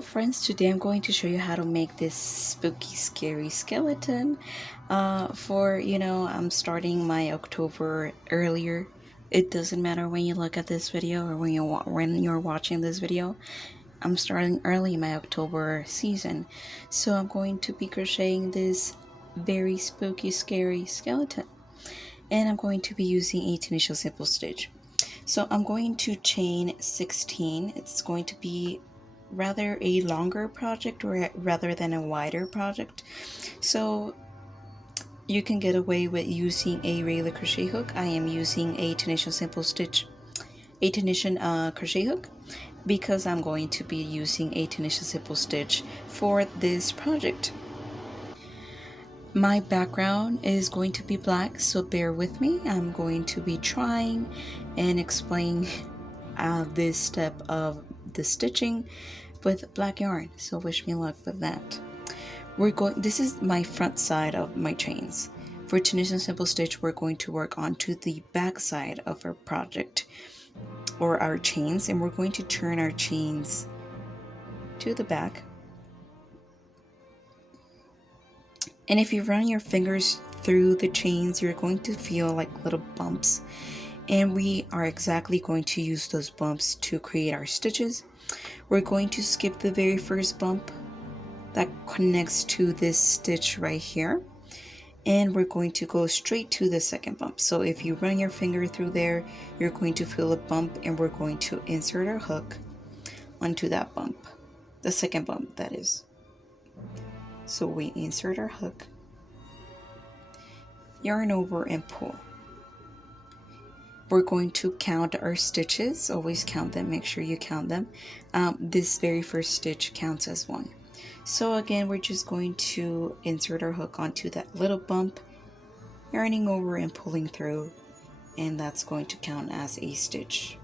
Hello friends, today I'm going to show you how to make this spooky scary skeleton I'm starting my October earlier. It doesn't matter when you look at this video or when you're watching this video. I'm starting early my October season, so I'm going to be crocheting this very spooky scary skeleton, and I'm going to be using a Tunisian simple stitch. So I'm going to chain 16. It's going to be rather a longer project rather than a wider project. So you can get away with using a regular crochet hook. I am using a Tunisian simple stitch, a Tunisian crochet hook, because I'm going to be using a Tunisian simple stitch for this project. My background is going to be black, so bear with me. I'm going to be trying and explain this step of the stitching with black yarn, so wish me luck with that. This is my front side of my chains. For Tunisian simple stitch, we're going to work onto the back side of our project or our chains, and we're going to turn our chains to the back. And if you run your fingers through the chains, you're going to feel like little bumps, and we are exactly going to use those bumps to create our stitches. We're going to skip the very first bump that connects to this stitch right here, and we're going to go straight to the second bump. So if you run your finger through there, you're going to feel a bump, and we're going to insert our hook onto that bump, the second bump that is. So we insert our hook, yarn over, and pull. We're going to count our stitches. Always count them, make sure you count them. This very first stitch counts as one. So again, we're just going to insert our hook onto that little bump, yarning over and pulling through, and that's going to count as a stitch.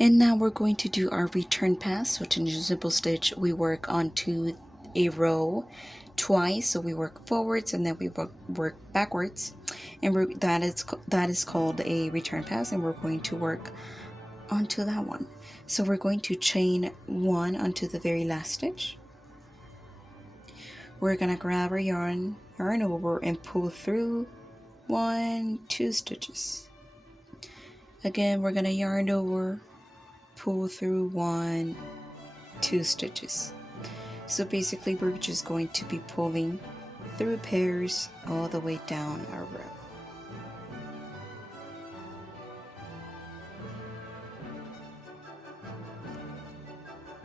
And now we're going to do our return pass. So Tunisian simple stitch, we work onto a row twice. So we work forwards and then we work backwards, and that is called a return pass, and we're going to work onto that one. So we're going to chain one onto the very last stitch. We're gonna grab our yarn over and pull through 1, 2 stitches. Again, we're gonna yarn over, pull through 1, 2 stitches. So basically we're just going to be pulling through pairs all the way down our row.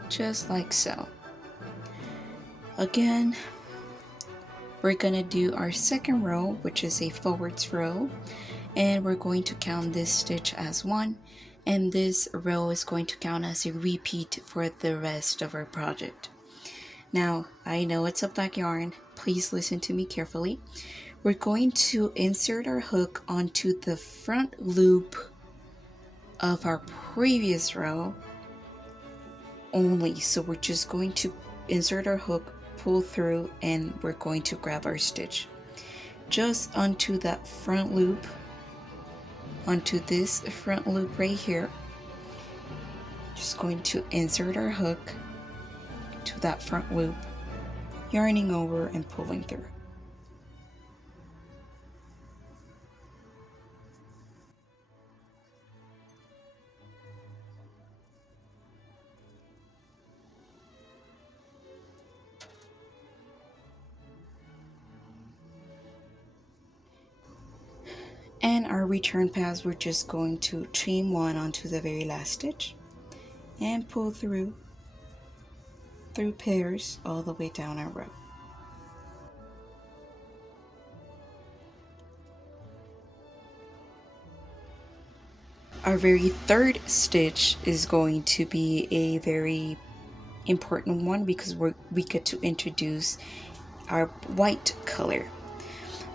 Just like so. Again, we're gonna do our second row, which is a forwards row, and we're going to count this stitch as one, and this row is going to count as a repeat for the rest of our project. Now, I know it's a black yarn, please listen to me carefully. We're going to insert our hook onto the front loop of our previous row only. So we're just going to insert our hook, pull through, and we're going to grab our stitch just onto that front loop, onto this front loop right here. Just going to insert our hook to that front loop, yarning over and pulling through. And our return pass, we're just going to chain one onto the very last stitch and pull through pairs all the way down our row. Our very third stitch is going to be a very important one because we get to introduce our white color.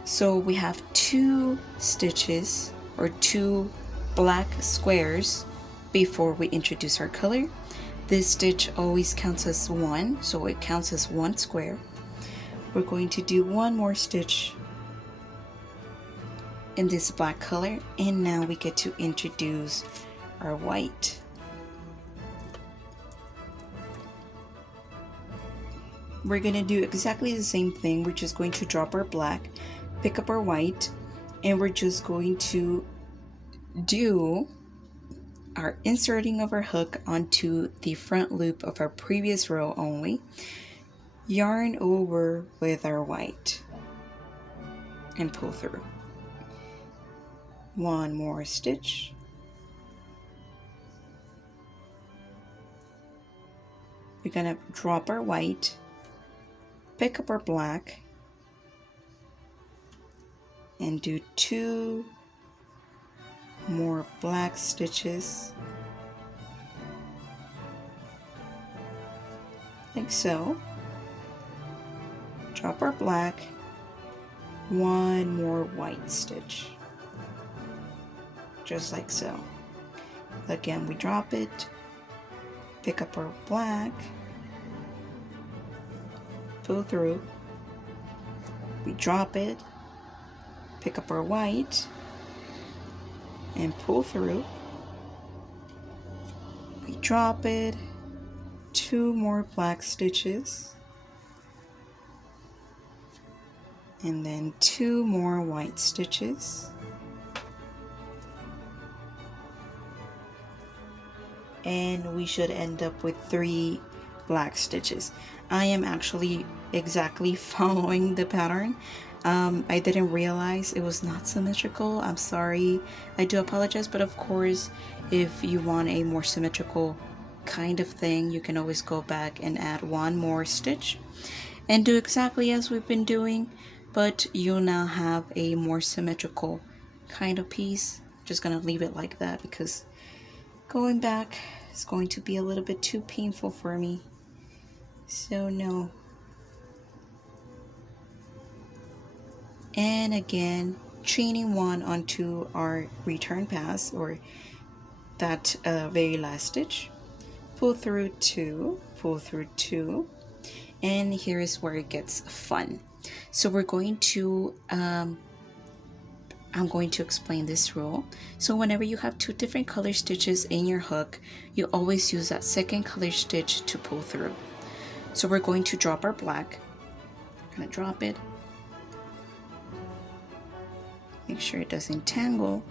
So we have 2 stitches or 2 black squares before we introduce our color. This stitch always counts as 1, so it counts as 1 square. We're going to do one more stitch in this black color, and now we get to introduce our white. We're going to do exactly the same thing. We're just going to drop our black, pick up our white, and we're just going to do our inserting of our hook onto the front loop of our previous row only, yarn over with our white, and pull through. One more stitch. We're gonna drop our white, pick up our black, and do 2 more black stitches, like so. Drop our black, 1 more white stitch, just like so. Again, we drop it, pick up our black, pull through, we drop it, pick up our white, and pull through, we drop it, 2 more black stitches, and then 2 more white stitches, and we should end up with 3 black stitches. I am actually exactly following the pattern. I didn't realize it was not symmetrical. I'm sorry. I do apologize, but of course, if you want a more symmetrical kind of thing, you can always go back and add 1 more stitch and do exactly as we've been doing, but you'll now have a more symmetrical kind of piece. Just gonna leave it like that because going back is going to be a little bit too painful for me. So no. And again, chaining 1 onto our return pass, or that very last stitch, pull through 2, pull through 2, and here is where it gets fun. So we're going to I'm going to explain this rule. So whenever you have 2 different color stitches in your hook, you always use that second color stitch to pull through. So we're going to drop our black, I'm gonna drop it, make sure it doesn't tangle,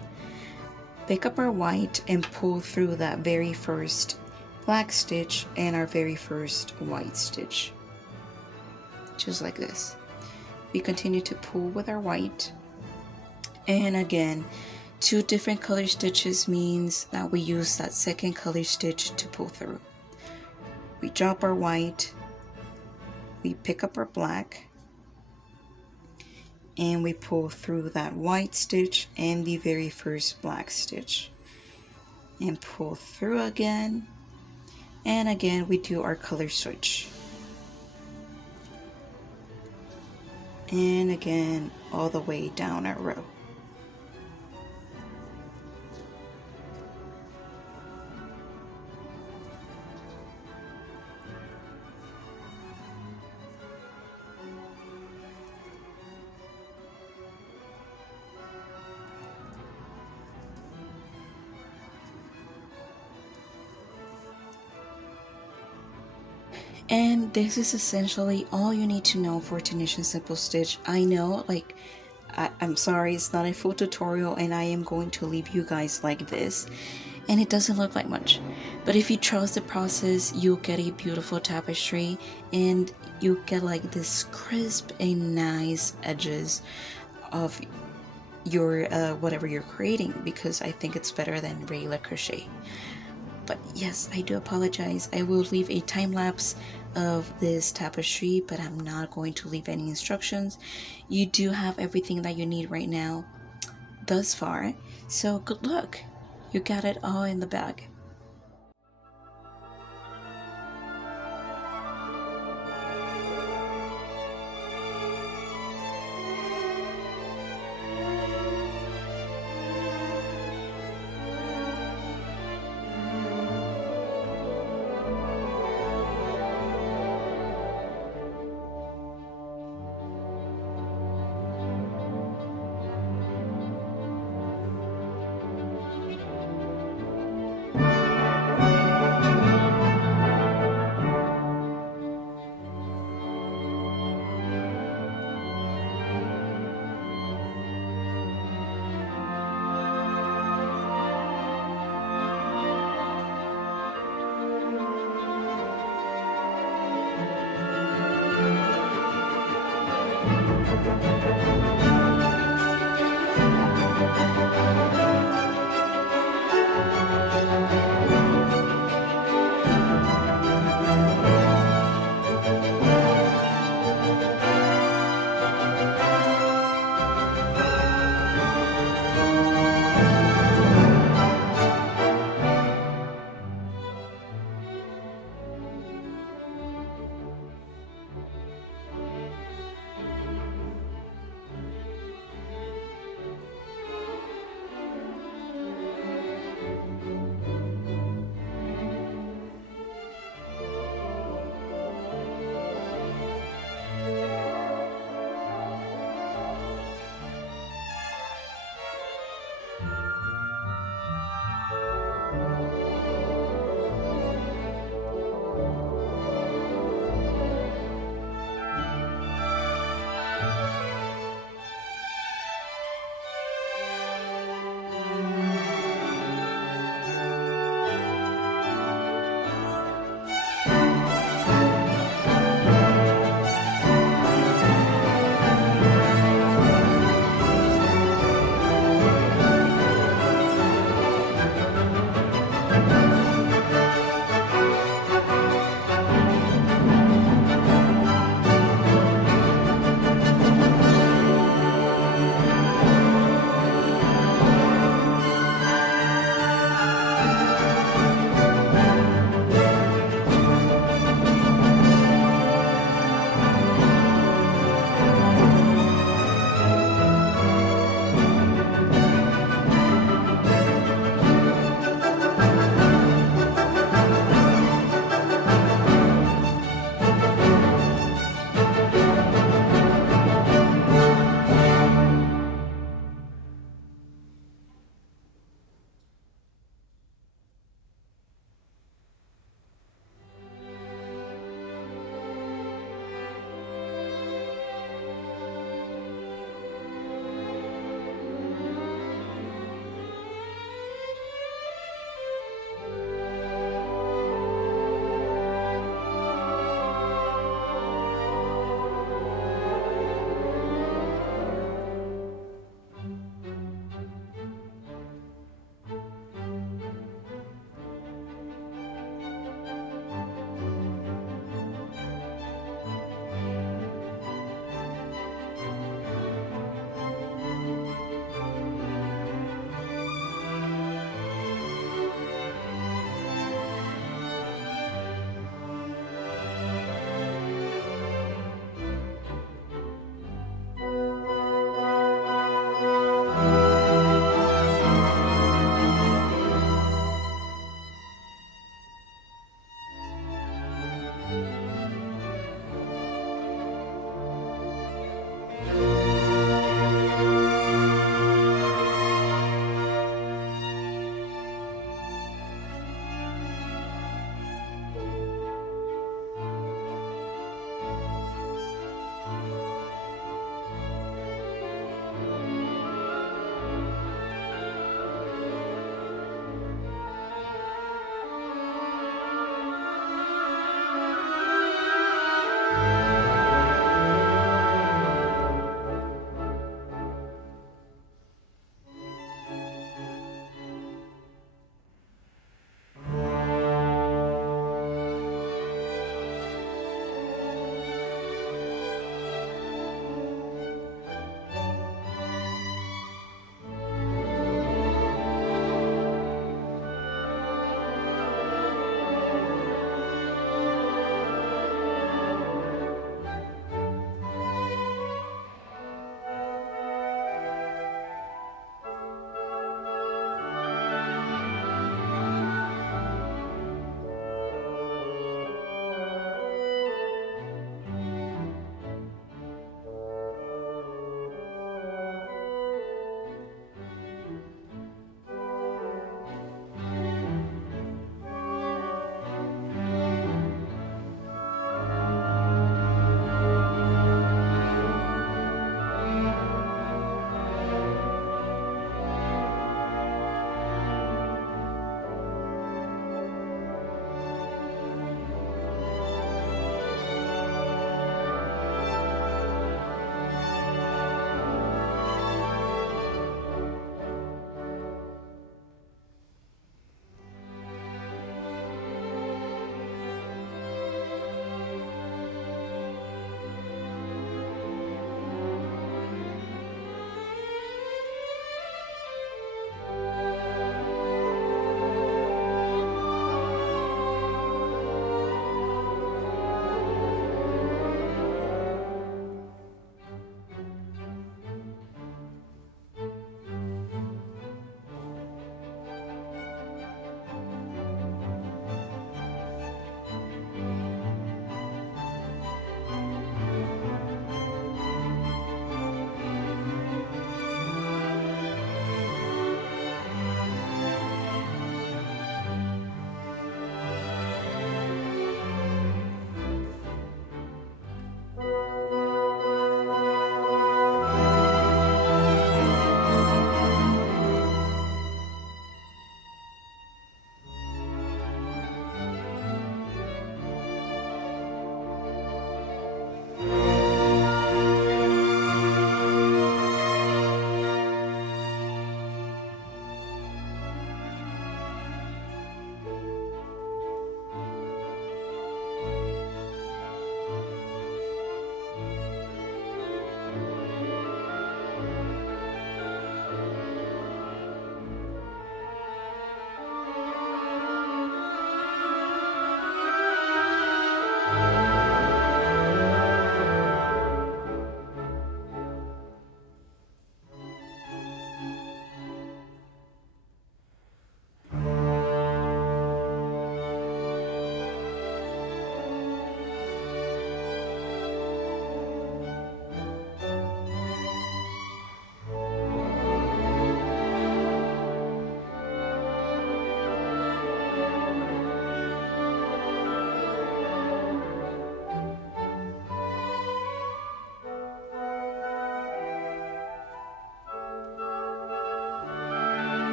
pick up our white and pull through that very first black stitch and our very first white stitch, just like this. We continue to pull with our white, and again, 2 different color stitches means that we use that second color stitch to pull through. We drop our white, we pick up our black, and we pull through that white stitch and the very first black stitch, and pull through again, and again we do our color switch, and again all the way down our row. And this is essentially all you need to know for Tunisian simple stitch. I know, like, I'm sorry, it's not a full tutorial and I am going to leave you guys like this, and it doesn't look like much, but if you trust the process, you'll get a beautiful tapestry and you get like this crisp and nice edges of your whatever you're creating, because I think it's better than regular crochet. But yes, I do apologize. I will leave a time lapse of this tapestry, but I'm not going to leave any instructions. You do have everything that you need right now thus far, so good luck. You got it all in the bag.